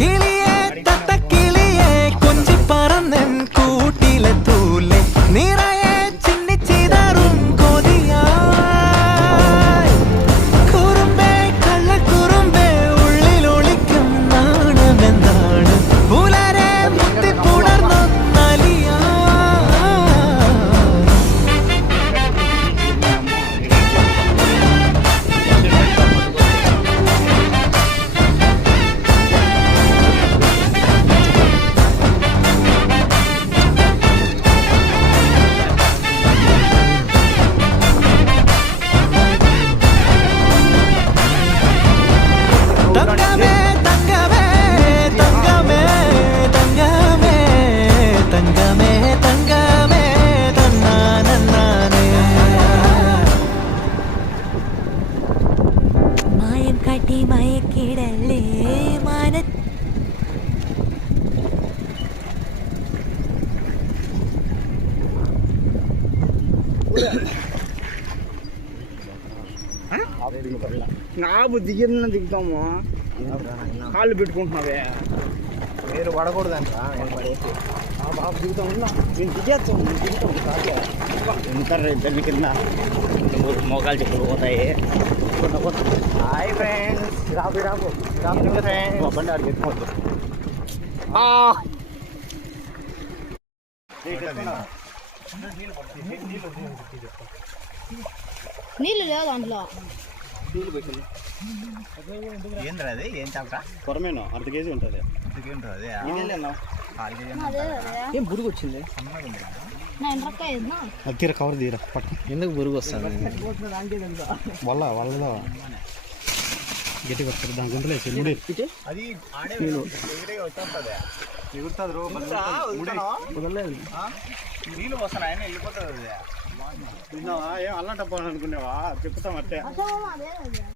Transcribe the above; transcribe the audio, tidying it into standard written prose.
കിളിയേ തത്ത കിളിയേ കൊഞ്ചി പറന്നൻ കൂട്ടിലെ തൂലെ നിറയെ ചിന്നിച്ചിതറും കൊതിയായി കുറുമ്പേ കള്ളക്കുറുമ്പേ ഉള്ളിലൊളിക്കും നാണമെന്താണ് പുലരെ മുത്തിപ്പുണർന്നൊന്നലിയാ തങ്കമേ തങ്കമേ തങ്കമേ തങ്കമേ തങ്കമേ തങ്കമേ തന്നാനേ മായം കാട്ടി മയക്കിടല്ലേ മാന నా బుద్ధికి దిగుతాము కాళ్ళు పెట్టుకుంటున్నావే మీరు పడకూడదంట బాబు దిగుతాం నేను దిగేస్తాం దిగుతాం ఎంత ఇద్దరికి కింద మోకాలు చెప్పులు పోతాయి హాయ్ ఫ్రెండ్స్ రాబు రాబు రాబు ఫ్రెండ్స్ బండి ఆడికి ఎత్తుకోవద్దు నీళ్ళు లేవు దాంట్లో ఏంద్రా అది ఏం చేప కొరమేను అర్ధ కేజీ ఉంటుంది ఉంటుంది ఏం బురుగు వచ్చింది అది తీర కవర్ తీరా పట్టు ఎందుకు బురుగు వస్తుంది వల్లదా గట్టి వస్తుంది దాని గుంటలేసి ముడి అది నీళ్ళు వస్తాను ఆయన వెళ్ళిపోతుంది ఏం అల్లంటప్పని అనుకునేవా చెప్తాం అట్టే